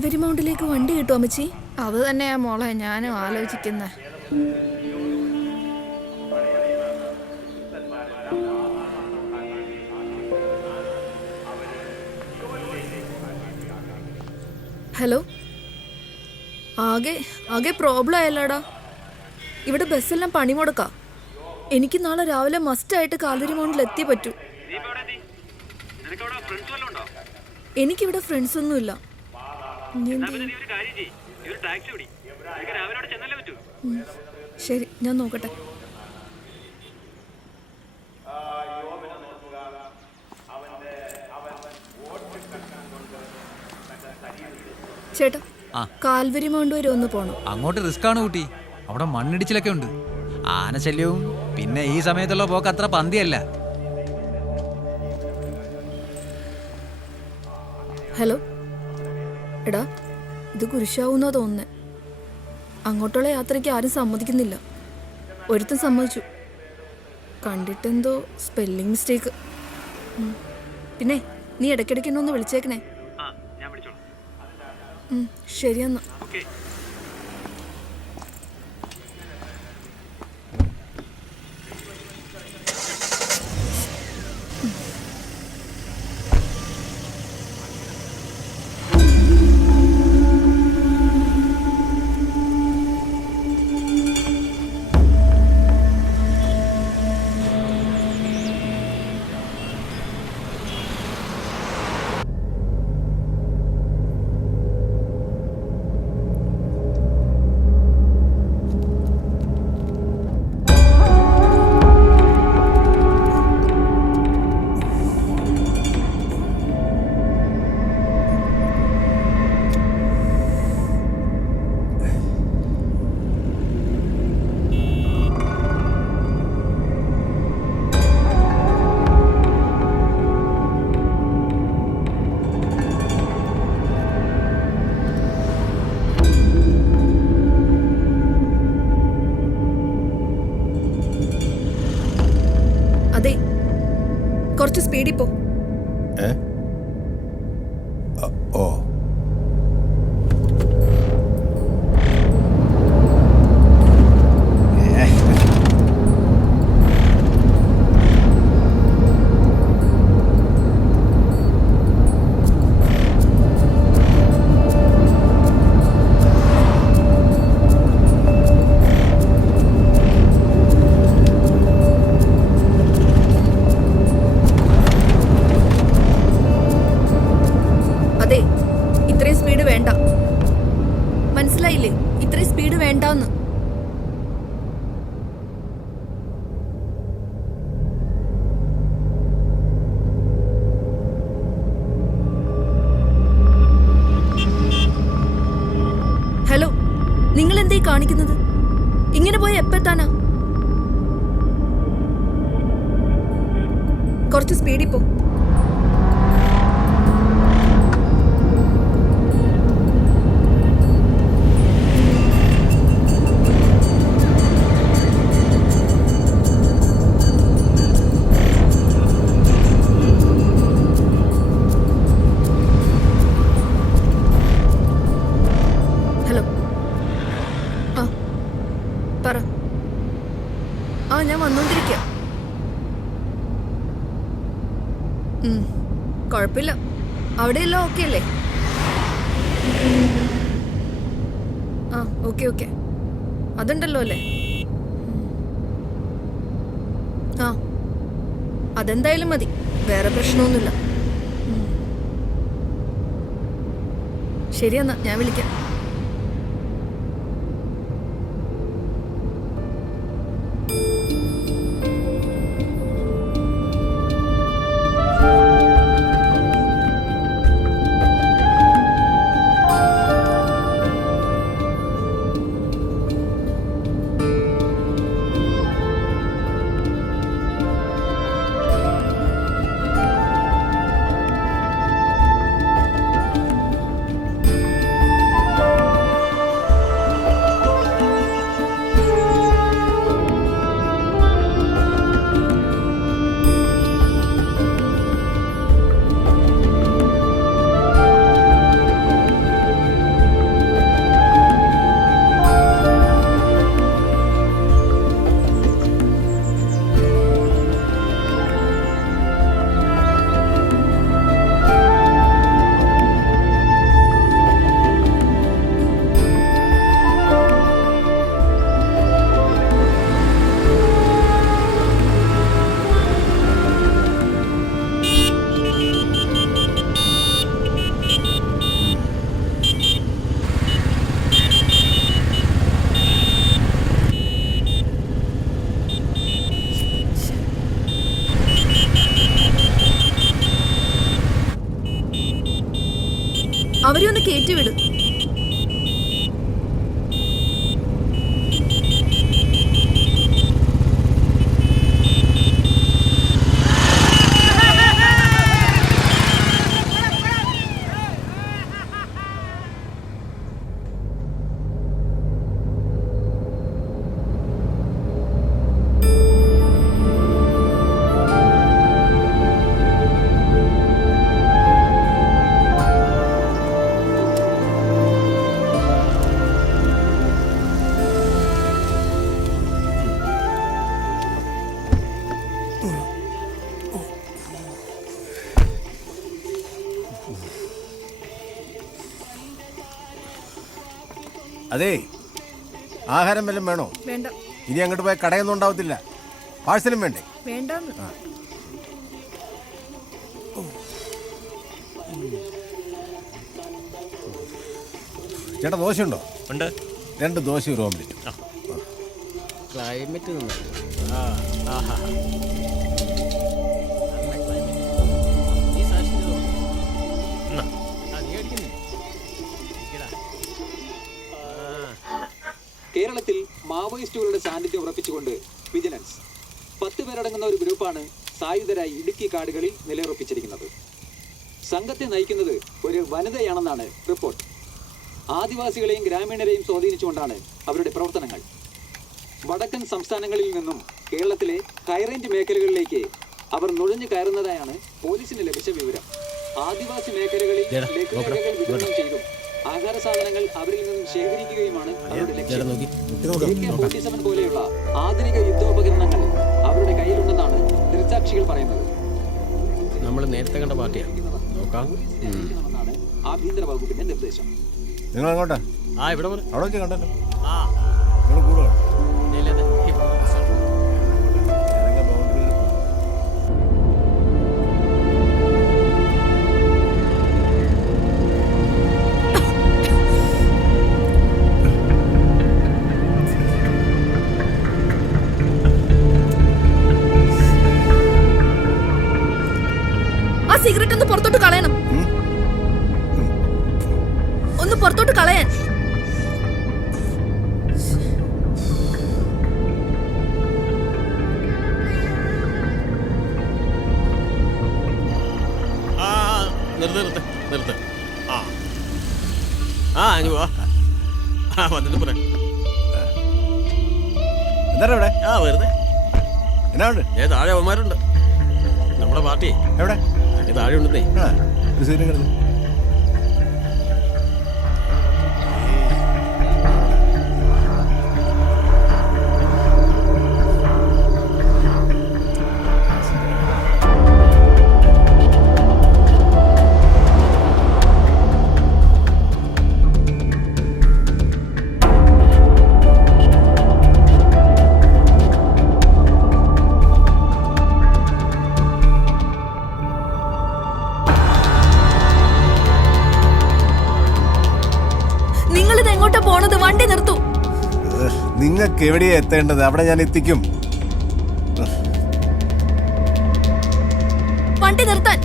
Calvary മൗണ്ടിലേക്ക് വണ്ടി കിട്ടുമോ അമ്മച്ചി? അത് തന്നെയാ മോളെ ഞാനും ആലോചിക്കുന്നത്. ഹലോ, ആകെ ആകെ പ്രോബ്ലം ആയല്ലോടാ. ഇവിടെ ബസ്സെല്ലാം പണിമുടക്കാ. എനിക്ക് നാളെ രാവിലെ മസ്റ്റായിട്ട് കാൽവരി മൗണ്ടിൽ എത്തിയേ പറ്റൂ. എനിക്കിവിടെ ഫ്രണ്ട്സ് ഒന്നുമില്ല. ശരി, ഞാൻ നോക്കട്ടെ. ചേട്ടാ, കാൽവരി മൗണ്ട് വരെ ഒന്ന് പോണം. അങ്ങോട്ട് റിസ്ക് ആണ് കുട്ടി. അവിടെ മണ്ണിടിച്ചിലൊക്കെ ഉണ്ട്, ആനശല്യവും. പിന്നെ ഈ സമയത്തുള്ള പോക്ക് അത്ര പന്തിയല്ല. ഹലോ എടാ, ഇത് കുരിശാവൂന്നാ തോന്നുന്നേ. അങ്ങോട്ടുള്ള യാത്രയ്ക്ക് ആരും സമ്മതിക്കുന്നില്ല. ഒരുത്തൻ സമ്മതിച്ചു. കണ്ടിട്ടെന്തോ സ്പെല്ലിംഗ് മിസ്റ്റേക്ക്. പിന്നെ നീ ഇടയ്ക്കിടയ്ക്ക് എന്നെ ഒന്ന് വിളിച്ചേക്കണേ. ശരിയെന്നാ. അതെ, കുറച്ച് സ്പീഡിൽ പോ. ഓ, ഇത്രയും സ്പീഡ് വേണ്ട, മനസ്സിലായില്ലേ? ഇത്രയും സ്പീഡ് വേണ്ടാന്ന്. ഹലോ, നിങ്ങൾ എന്തേ കാണിക്കുന്നത്? ഇങ്ങനെ പോയി എപ്പെത്താനാ? കുറച്ച് സ്പീഡിൽ പോ. ഞാൻ വന്നോണ്ടിരിക്ക. കുഴപ്പമില്ല, അവിടെയെല്ലാം ഓക്കെ അല്ലേ? ഓക്കെ ഓക്കെ, അതുണ്ടല്ലോ അല്ലേ? അതെന്തായാലും മതി, വേറെ പ്രശ്നമൊന്നുമില്ല. ശരിയെന്നാ, ഞാൻ വിളിക്കാം. അതേ, ആഹാരം വല്ലതും വേണോ? വേണ്ട ഇനി അങ്ങോട്ട് പോയ കടയൊന്നും ഉണ്ടാവത്തില്ല. പാഴ്സലും വേണ്ടേ? വേണ്ടാന്ന്. ചേട്ടാ ദോശയുണ്ടോ? ഉണ്ട്. 2 ദോശ ഒരു ഓംലെറ്റ്. ക്ലൈമറ്റ് കേരളത്തിൽ മാവോയിസ്റ്റുകളുടെ സാന്നിധ്യം ഉറപ്പിച്ചുകൊണ്ട് വിജിലൻസ് 10 പേരടങ്ങുന്ന ഒരു ഗ്രൂപ്പാണ് സായുധരായി ഇടുക്കി കാടുകളിൽ നിലയുറപ്പിച്ചിരിക്കുന്നത്. സംഘത്തെ നയിക്കുന്നത് ഒരു വനിതയാണെന്നാണ് റിപ്പോർട്ട്. ആദിവാസികളെയും ഗ്രാമീണരെയും സ്വാധീനിച്ചുകൊണ്ടാണ് അവരുടെ പ്രവർത്തനങ്ങൾ. വടക്കൻ സംസ്ഥാനങ്ങളിൽ നിന്നും കേരളത്തിലെ ഹൈറേഞ്ച് മേഖലകളിലേക്ക് അവർ നുഴഞ്ഞു കയറുന്നതായാണ് പോലീസിന് ലഭിച്ച വിവരം. ആദിവാസി മേഖലകളിൽ ലഘുലേഖകൾ വിതരണം ചെയ്തും ആഹാര സാധനങ്ങൾ അവരിൽ നിന്നും ശേഖരിക്കുകയുമാണ് അവരുടെ ലക്ഷ്യം. AK-47 പോലെയുള്ള ആധുനിക യുദ്ധോപകരണങ്ങൾ അവരുടെ കയ്യിലുണ്ടെന്നാണ് ദൃക്സാക്ഷികൾ പറയുന്നത്. നമ്മൾ നേരത്തെ കണ്ട പാർട്ടിയാണ്. ാണ് ആഭ്യന്തര വകുപ്പിന്റെ നിർദ്ദേശം. നിങ്ങൾ അങ്ങോട്ടാ? ഇവിടെ അവിടെ വെച്ച് കണ്ടല്ലോ. ആ നിങ്ങൾ കൂടുതൽ ആ സിഗരറ്റ് ഒന്ന് പുറത്തോട്ട് കളയണം. ഒന്ന് പുറത്തോട്ട് കളയാൻ. നിർത്ത്. അനുവാ വന്നിട്ട് പറയാം. എന്താ ഇവിടെ? വെറുതെ എന്നാ ഉണ്ട്? താഴെ അവന്മാരുണ്ട്. നമ്മുടെ പാർട്ടി എവിടെ? താഴെ ഉണ്ടെന്നേ. ഒരു സീനും കിടന്നു. പോണത്? വണ്ടി നിർത്തൂ. നിങ്ങൾക്ക് എവിടെയാ എത്തേണ്ടത്? അവിടെ ഞാൻ എത്തിക്കും. വണ്ടി നിർത്താൻ.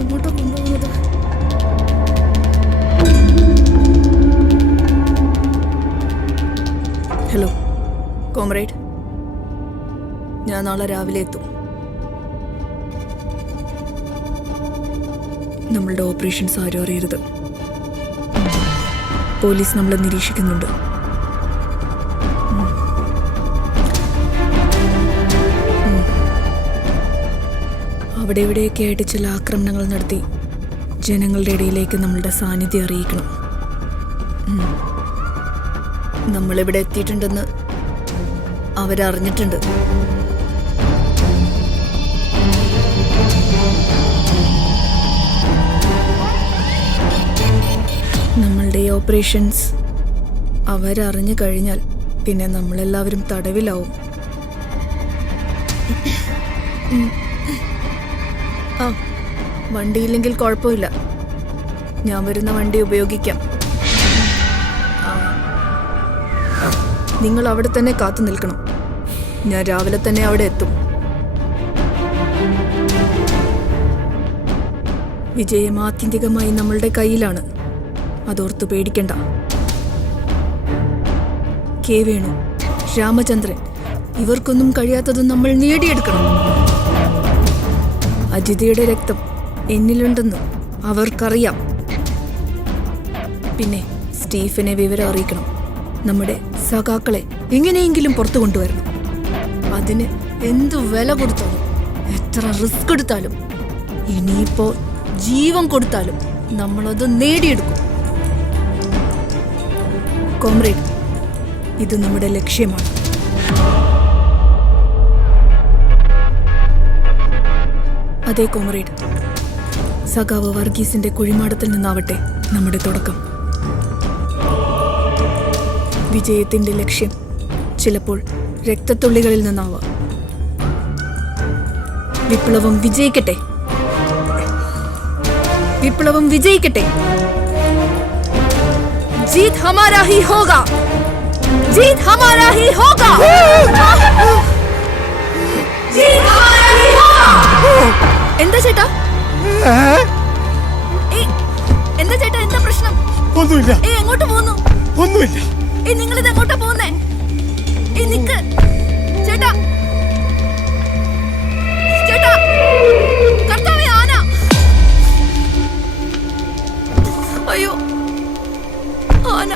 എങ്ങോട്ടാ കൊണ്ടുപോകുന്നത്? ഹലോ കോമ്രേഡ്, ഞാൻ നാളെ രാവിലെ എത്തും. നമ്മളുടെ ഓപ്പറേഷൻസ് ആരും അറിയരുത്. പോലീസ് നമ്മളെ നിരീക്ഷിക്കുന്നുണ്ട്. അവിടെ ഇവിടെയൊക്കെ ആയിട്ട് ചില ആക്രമണങ്ങൾ നടത്തി ജനങ്ങളുടെ ഇടയിലേക്ക് നമ്മളുടെ സാന്നിധ്യം അറിയിക്കണം. നമ്മളിവിടെ എത്തിയിട്ടുണ്ടെന്ന് അവരറിഞ്ഞിട്ടുണ്ട്. നമ്മളുടെ ഈ ഓപ്പറേഷൻസ് അവരറിഞ്ഞു കഴിഞ്ഞാൽ പിന്നെ നമ്മളെല്ലാവരും തടവിലാവും. ആ, വണ്ടിയില്ലെങ്കിൽ കുഴപ്പമില്ല, ഞാൻ വരുന്ന വണ്ടി ഉപയോഗിക്കാം. നിങ്ങൾ അവിടെ തന്നെ കാത്തു നിൽക്കണം. ഞാൻ രാവിലെ തന്നെ അവിടെ എത്തും. വിജയം ആത്യന്തികമായി നമ്മളുടെ കയ്യിലാണ്, അതോർത്ത് പേടിക്കണ്ട. കെ വേണു, രാമചന്ദ്രൻ, ഇവർക്കൊന്നും കഴിയാത്തതും നമ്മൾ നേടിയെടുക്കണം. അജിതയുടെ രക്തം എന്നിലുണ്ടെന്ന് അവർക്കറിയാം. പിന്നെ സ്റ്റീഫനെ വിവരം അറിയിക്കണം. നമ്മുടെ സഖാക്കളെ എങ്ങനെയെങ്കിലും പുറത്തു കൊണ്ടുവരണം. അതിന് എന്തു വില കൊടുത്താലും, എത്ര റിസ്ക് എടുത്താലും, ഇനിയിപ്പോ ജീവൻ കൊടുത്താലും നമ്മളത് നേടിയെടുക്കും. കോമ്രേഡ്, ഇത് നമ്മുടെ ലക്ഷ്യമാണ്. അതെ കോമ്രേഡ്, സഖാവ് വർഗീസിന്റെ കുഴിമാടത്തിൽ നിന്നാവട്ടെ നമ്മുടെ തുടക്കം. വിജയത്തിന്റെ ലക്ഷ്യം ചിലപ്പോൾ രക്തത്തുള്ളികളിൽ നിന്നാവാം. വിപ്ലവം വിജയിക്കട്ടെ, വിപ്ലവം വിജയിക്കട്ടെ. जीत हमारा ही होगा, जीत हमारा ही होगा, जीत हमारा ही होगा. എന്താ ചേട്ടാ? എന്താ ചേട്ടാ, എന്താ പ്രശ്നം? ഒന്നുമില്ല. എങ്ങോട്ട് പോകുന്നു? ഒന്നുമില്ല. നിങ്ങൾ ഇത് എങ്ങോട്ടാ പോകുന്നേ? നിക്ക് ചേട്ടാ, ചേട്ടാ, കർത്താവേ, ആന! അയ്യോ, ആന!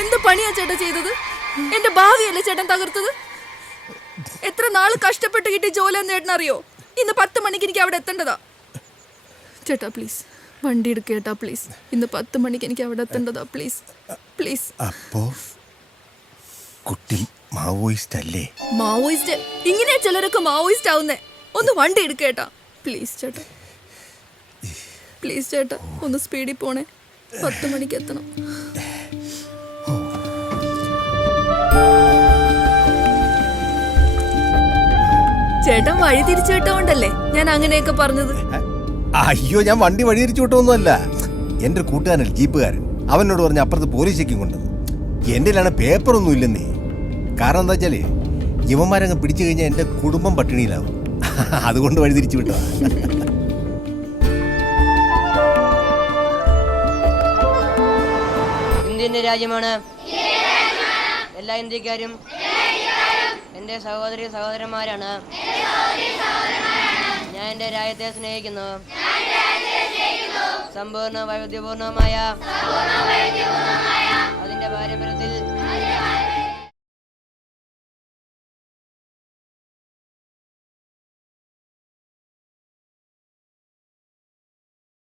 എന്ത് പണിയാ ചേട്ടാ ചെയ്തത്? എന്റെ ഭാവിയല്ലേ ചേട്ടൻ തകർത്തത്? എത്ര നാള് കഷ്ടപ്പെട്ട് കിട്ടി ജോലി എന്ന് ചേട്ടൻ അറിയോ? ഇന്ന് 10 മണിക്ക് എനിക്ക് അവിടെ എത്തേണ്ടതാ. ചേട്ടാ പ്ലീസ് വണ്ടി എടുക്കേട്ടാ പ്ലീസ്. ഇന്ന് 10 മണിക്ക് എനിക്ക് അവിടെ എത്തേണ്ടതാ പ്ലീസ്, പ്ലീസ്. അപ്പോ കുട്ടി മാവോയിസ്റ്റ് അല്ലേ? മാവോയിസ്റ്റ്? ഇങ്ങനെ ചിലരൊക്കെ മാവോയിസ്റ്റ് ആവുന്നേ. ഒന്ന് വണ്ടി എടുക്കേട്ടാ പ്ലീസ് ചേട്ടാ, പ്ലീസ് ചേട്ടാ, ഒന്ന് സ്പീഡിൽ പോണേ. 10 മണിക്ക് എത്തണം. ചേട്ടൻ വഴി തിരിച്ചു വിട്ടോണ്ടല്ലേ ഞാൻ അങ്ങനെയൊക്കെ പറഞ്ഞത്. അയ്യോ, ഞാൻ വണ്ടി വഴി തിരിച്ചു വിട്ടൊന്നുമല്ല. എൻ്റെ ഒരു കൂട്ടുകാരൻ ജീപ്പുകാരൻ, അവനോട് പറഞ്ഞ് അപ്പുറത്ത് പോലീസ് ചെക്കിങ് കൊണ്ടത്. എൻ്റെ പേപ്പറൊന്നും ഇല്ലെന്നേ. കാരണം എന്താ വെച്ചാല് ഇവന്മാരങ്ങ് പിടിച്ചു കഴിഞ്ഞാൽ എൻ്റെ കുടുംബം പട്ടിണിയിലാവും. അതുകൊണ്ട് വഴി തിരിച്ചു വിട്ടതാ. ഇന്ത്യന്റെ രാജ്യമാണ്. എല്ലാ ഇന്ത്യക്കാരും എൻ്റെ സഹോദരി സഹോദരന്മാരാണ്. ഞാൻ എൻ്റെ രാജ്യത്തെ സ്നേഹിക്കുന്നു. സമ്പൂർണ്ണ വൈവിധ്യപൂർണമായ അതിൻ്റെ പാരമ്പര്യത്തിൽ